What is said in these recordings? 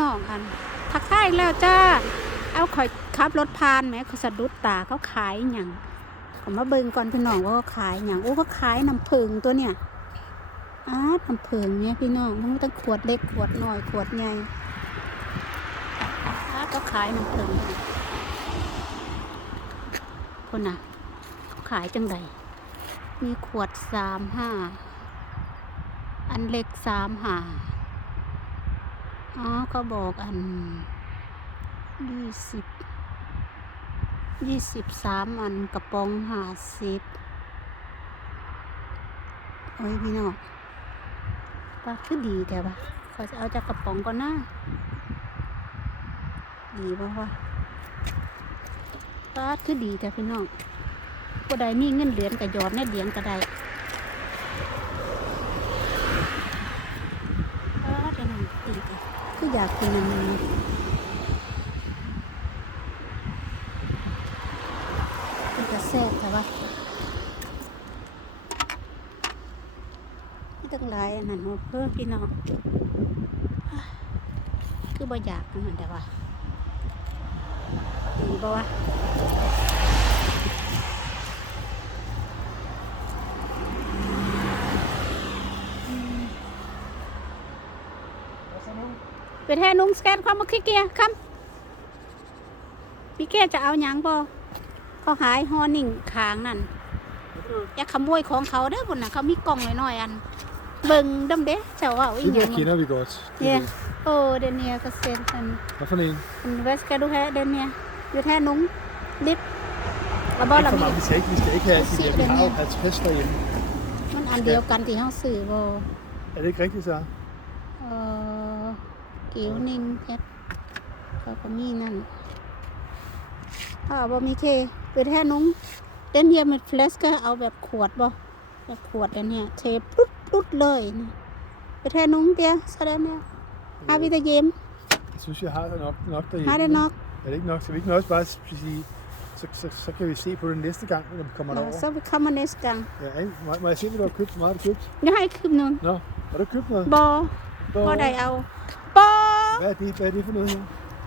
น้องอันทักทายแล้วจ้า เอาข่อยขับรถผ่านไหมเขาสะดุดตาเขาขายหยังผมมาเบิ่งก่อนพี่น้องว่าเขาขายหยังโอ้เขาขายน้ำผึ้งตัวเนี่ยอ้าน้ำผึ้งเนี่ยพี่น้องมันต้องขวดเล็กขวดน้อยขวดใหญ่อ้าก็ขายน้ำผึ้งคนน่ะเขาขายจังไดมีขวดสามห้าอันเล็กสามห้า อ๋อเขาบอกอันยี่สิบยี่สิบสามอันกระป๋องห้าสิบโอ้ยพี่น้องปลาคือดีแต่ว่าขอจะเอาจากกระป๋องก่อนนะดีป่าวะปลาคือดีแต่พี่น้องก็ได้มีเงินเหรียญกับยอดในเหรียญก็ได้ปลาจะนั่งกิน กันคือยากกินอันนี้มันจะแซ่บแต่ว่าที่ตั้งหลายอันนั้นเพื่อพี่น้องคือบ่อยากนั่นแต่ว่าดีบ่วะ เป็นแท่นุ่งสแกนความมาขี้เกียจคำพี่เกียจจะเอาหยังบ่เขาหายฮอนิ่งขางนั่นอย่าขโมยของเขาเด้อบนน่ะเขามีกล่องน้อยๆอัน เบิ่งดำเด้เจ้าว่าอี Det หยัง der kender vi godt. Det เนี่ย er det. โอ้เดนเนียก็เซ็นอัน Hvad for en? อันเวสกาดูแฮเดนเนียอยู่แท่นุ่งลิฟระบอ Ikke ละ for มี mange, vi skal ikke, vi skal ikke have alle de der. Vi har jo 50 derhjemme. มันอันเดียวกันที่เฮาซื้อบ่ Er det ikke rigtigt, så? เออ กิวนิ่งเพชรเขาก็มีนั่นถ้าบ่มีเคเป็นแท่นุ่งเดนเนียมันเฟลสก็เอาแบบขวดบ่แบบขวดเดนเนี้ยเทปุ๊ดปุ๊ดเลยนี่เป็นแท่นุ่งเดียวแสดงเนี่ยอาวิตาเยม Jeg synes, jeg har det nok, nok derhjemme. หาได้นอก Er det ikke nok? Skal vi ikke nøjes bare sige, så, så, så kan vi se på det næste gang, når vi kommer เรา derover. จะไปคำมันเนสกัง Ja, ikke? Må, må jeg se, hvad du har købt? Hvor meget har du købt? นี่ให้คืบหนึง Nå, har du købt noget? Hvor- Hvad er det, hvad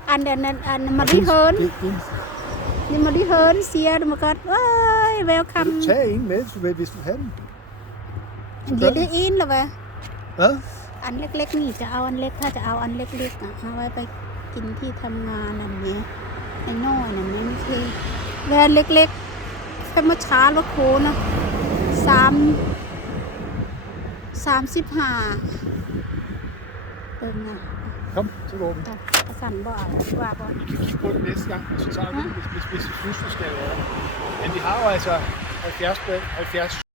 อันเดนนั้นอันมาดิเฮิร์น Det, det, นี่มาดิเฮิร์นเสียดมากัดเอ้ยเวลคัม kan du tage en med, hvis du vil, hvis du vil have den? เดี๋ยวได้อินหรอวะ Hvad? อันเล็กๆนี่จะเอาอันเล็กถ้าจะเอาอันเล็กๆอะเอาไว้ไปกินที่ทำงานอันนี้ไอ้น้อยนั่นไม่ใช่แวนเล็กๆแค่มาช้าแล้วโคนะสามสามสิบห้าเป็นไง Kom, så går vi. Ja, og sammen hvor er I kan kigge på det næste gang, og så tager vi, hvis, hvis, hvis, vi synes, vi skal være. Men vi har jo altså 70, 70